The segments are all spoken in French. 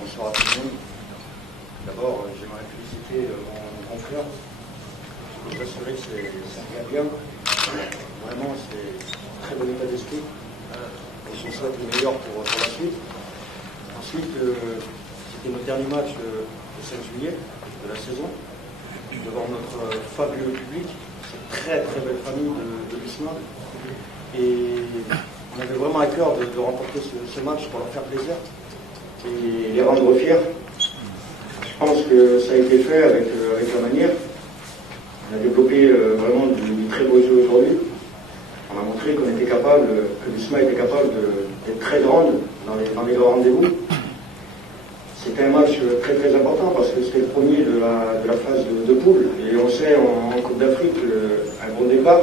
Bonsoir à tout le monde. D'abord, j'aimerais féliciter mon confrère. Je peux vous assurer que ça vient bien. Vraiment, c'est un très bon état d'esprit. Et je vous souhaite le meilleur pour la suite. Ensuite, c'était notre dernier match le 5 juillet de la saison. Devant notre fabuleux public, cette très très belle famille de l'USMA. Et on avait vraiment à cœur de remporter ce match pour leur faire plaisir et les rendre fiers. Je pense que ça a été fait avec la manière. On a développé vraiment du très beau jeu aujourd'hui. On a montré qu'on était capable, que l'USMA était capable d'être très grande dans les grands rendez-vous. C'était un match très très important parce que c'était le premier de la phase de poule. Et on sait en Coupe d'Afrique un bon départ.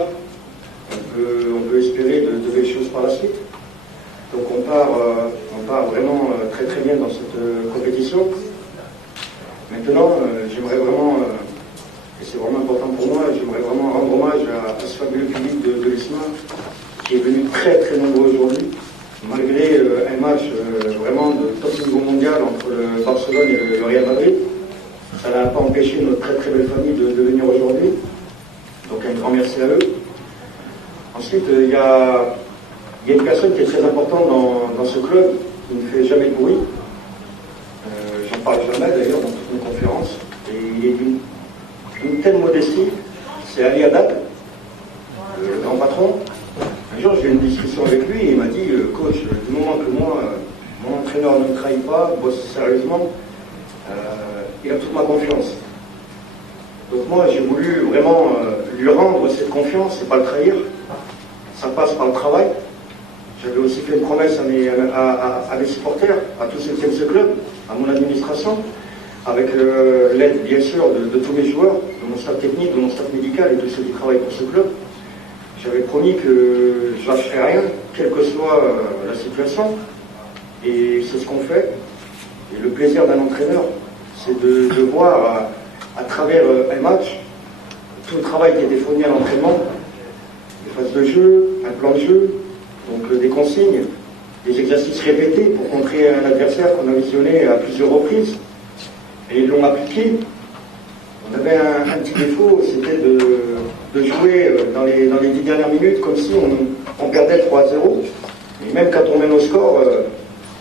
On peut espérer de belles choses par la suite. Donc on part vraiment très très bien dans cette compétition. Maintenant, j'aimerais vraiment, et c'est vraiment important pour moi, j'aimerais vraiment rendre hommage à ce fabuleux public de l'USMA qui est venu très très nombreux aujourd'hui, malgré un match vraiment de top niveau mondial entre le Barcelone et le Real Madrid. Ça n'a pas empêché notre très très belle famille de venir aujourd'hui. Donc un grand merci à eux. Ensuite, il y a une personne qui est très importante dans ce club, qui ne fait jamais de bruit. J'en parle jamais d'ailleurs dans toutes mes conférences. Et il est d'une telle modestie, c'est Ali Haddad, le grand patron. Un jour, j'ai eu une discussion avec lui et il m'a dit coach, du moment que moi, mon entraîneur ne me trahit pas, bosse sérieusement, il a toute ma confiance. Donc moi, j'ai voulu vraiment lui rendre cette confiance et pas le trahir. Ça passe par le travail. J'avais aussi fait une promesse à mes supporters, à tous ceux qui aiment ce club, à mon administration, avec l'aide bien sûr de tous mes joueurs, de mon staff technique, de mon staff médical et de ceux qui travaillent pour ce club. J'avais promis que je ne lâcherais rien, quelle que soit la situation. Et c'est ce qu'on fait. Et le plaisir d'un entraîneur, c'est de voir à travers un match tout le travail qui a été fourni à l'entraînement, des phases de jeu, un plan de jeu, donc des consignes, des exercices répétés pour contrer un adversaire qu'on a visionné à plusieurs reprises. Et ils l'ont appliqué. On avait un petit défaut, c'était de jouer dans les 10 dernières minutes comme si on perdait 3-0. Et même quand on mène au score,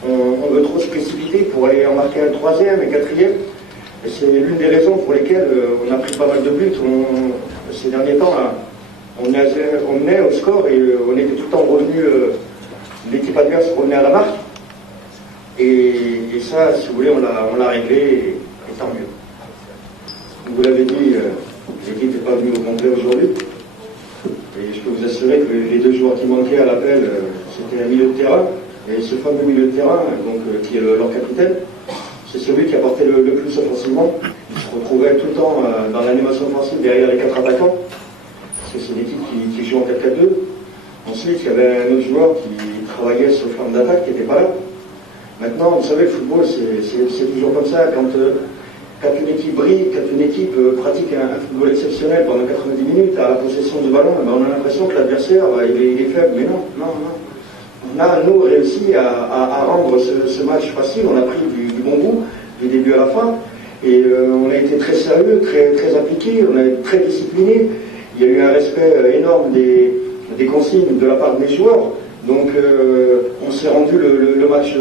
on veut trop se précipiter pour aller en marquer un troisième et quatrième. Et c'est l'une des raisons pour lesquelles on a pris pas mal de buts ces derniers temps. Là. On menait au score et on était tout le temps revenu, l'équipe adverse revenait à la marque. Et ça, si vous voulez, on l'a réglé et tant mieux. Vous l'avez dit, l'équipe n'est pas venue au complet aujourd'hui. Et je peux vous assurer que les deux joueurs qui manquaient à l'appel, c'était un milieu de terrain. Et ce fameux milieu de terrain, donc, qui est leur capitaine, c'est celui qui apportait le plus offensivement. Il se retrouvait tout le temps dans l'animation offensive derrière les 4 attaquants. Parce que c'est une équipe qui joue en 4-4-2. Ensuite, il y avait un autre joueur qui travaillait sur le flanc d'attaque qui n'était pas là. Maintenant, vous savez, le football, c'est toujours comme ça. Quand une équipe brille, quand une équipe pratique un football exceptionnel pendant 90 minutes à la possession du ballon, on a l'impression que l'adversaire, il est faible. Mais non. On a, nous, réussi à rendre ce match facile. On a pris du bon bout, du début à la fin. Et on a été très sérieux, très appliqué, on a été très discipliné. Il y a eu un respect énorme des consignes de la part des joueurs. Donc on s'est rendu le match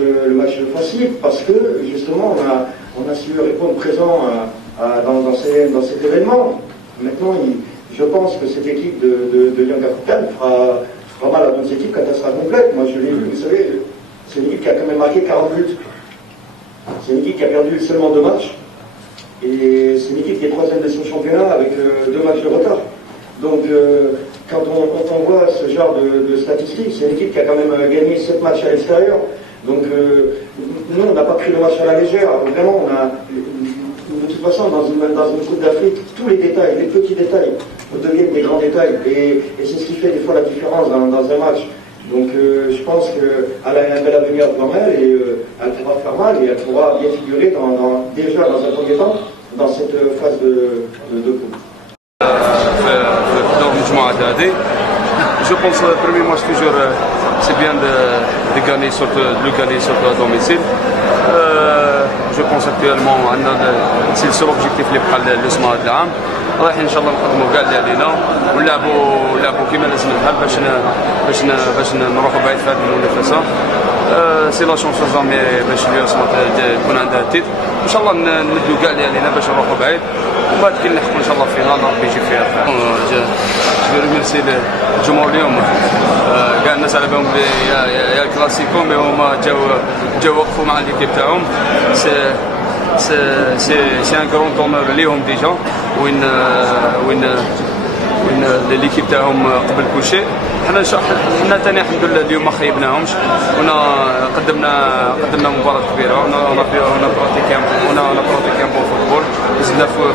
facile parce que justement on a su répondre présent dans cet événement. Maintenant, je pense que cette équipe de Yanga Koukan fera mal à d'autres équipes quand elle sera complète. Moi je l'ai vu, vous savez, c'est une équipe qui a quand même marqué 40 buts. C'est une équipe qui a perdu seulement 2 matchs. Et c'est une équipe qui est 3e de son championnat avec 2 matchs de retard. Donc quand on voit ce genre de statistiques, c'est une équipe qui a quand même gagné 7 matchs à l'extérieur. Donc nous, on n'a pas pris le match à la légère. Vraiment, de toute façon, dans une Coupe d'Afrique, tous les détails, les petits détails, deviennent des grands détails. Et c'est ce qui fait des fois la différence dans un match. Donc je pense qu'elle a un bel avenir devant elle et elle pourra faire mal et elle pourra bien figurer déjà dans un premier temps dans cette phase de coupe. Je pense que le premier match toujours c'est bien de le gagner surtout à domicile. جو بونس اكتوالمون عندنا سي السول اوبجيكتيف اللي بقى لسما هذا العام. رايحين ان شاء الله نقدموا كاع اللي علينا ونلعبوا كيما لازم الحال باش نروحوا بعيد في هذه المنافسه. سي لا شونس زامي باش اليوم يكون عندها التيت ان شاء الله ندلوا كاع اللي علينا باش نروحوا بعيد ومن بعد كي نلحقوا ان شاء الله فينال ربي يجي فيها الخير. جو ريميرسي الجمهور اليوم كاع الناس على بالهم يا الكلاسيكو مي هما جاو وقفوا مع ليكيب تاعهم. سي ان كرون اونور ليهم ديجا وين ليكيب تاعهم قبل كل شيء. حنا ثاني الحمد لله اليوم ما خيبناهمش قدمنا مباراه كبيره ونا براتيكي ان بون فوتبول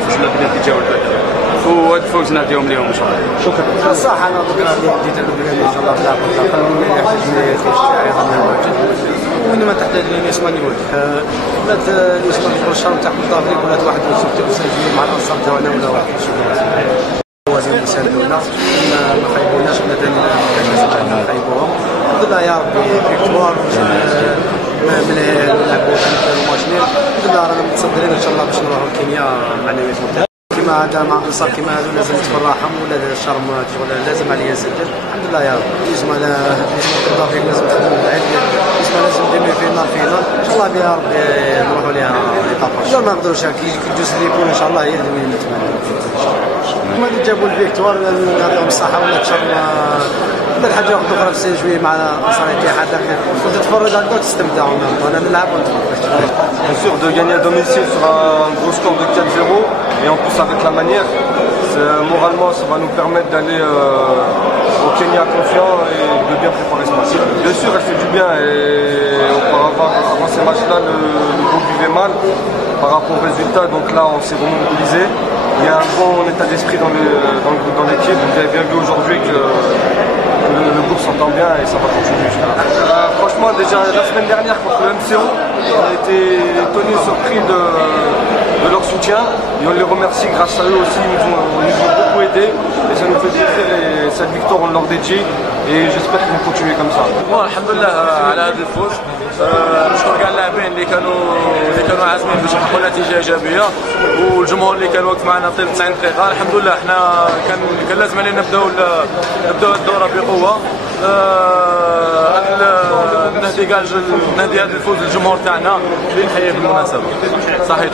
فزنا بنتيجه والباقي وهذا الفوز نهديهم اليوم ان شاء الله. شكرا. صح انا بكره بديت ان شاء الله في وين ما تحتاج الياسمان يولد ولات الياسمان في الشهر تاع الطافريك ولات واحد وسجل مع الانصار تاعنا ولا واحد وزن يساندونا ما خيبوناش ولا ثاني ما خيبوهم. الحمد لله يا ربي فيكتوار من نلعبوا الماتشين الحمد لله رانا متصدرين ان شاء الله باش نروحوا لكينيا معنويات مرتفعه. كما هذا مع انصار كما هذو لازم تفرحهم ولا الشرم ولا لازم عليه نسجل. الحمد لله يا رب يسمى الطافريك لازم تخدم بعيد لازم ديما فينال ان شاء الله يا رب نروحوا لها ايطاب. ما نقدروش كي الجوز اللي يكون ان شاء الله هي اللي نتمنى هما اللي جابوا الفيكتوار نعطيهم الصحه ولا ان شاء الله ولا الحاجه واحده اخرى في شويه مع انصار الاتحاد تتفرج هكا وتستمتع. انا نلعب ونتفرج. Bien sûr, de gagner à domicile sur un gros score de 4-0 et en plus avec la manière, moralement ça va nous permettre d'aller au Kenya confiant et de bien préparer ce match. Bien sûr, elle fait du bien et auparavant, avant ces matchs-là, le groupe vivait mal par rapport aux résultats, donc là on s'est vraiment mobilisé. Il y a un bon état d'esprit dans l'équipe, vous avez bien vu aujourd'hui que le groupe s'entend bien et ça va continuer. Franchement, déjà la semaine dernière contre le MCO, on a été étonnés, surpris de leur soutien et on les remercie. Grâce à eux aussi, ils nous ont beaucoup aidés et ça nous fait plaisir et cette victoire on leur dédie et j'espère qu'ils vont continuer comme ça. الحمد لله على هذا الفوز. نشكر كاع اللاعبين اللي كانوا عازمين باش يحققوا نتيجه ايجابيه والجمهور اللي كان واقف معنا طيل 90 دقيقه. الحمد لله حنا كان لازم علينا نبداو الدوره بقوه. نهدي هذا الفوز للجمهور تاعنا اللي نحييه بالمناسبه صحيح.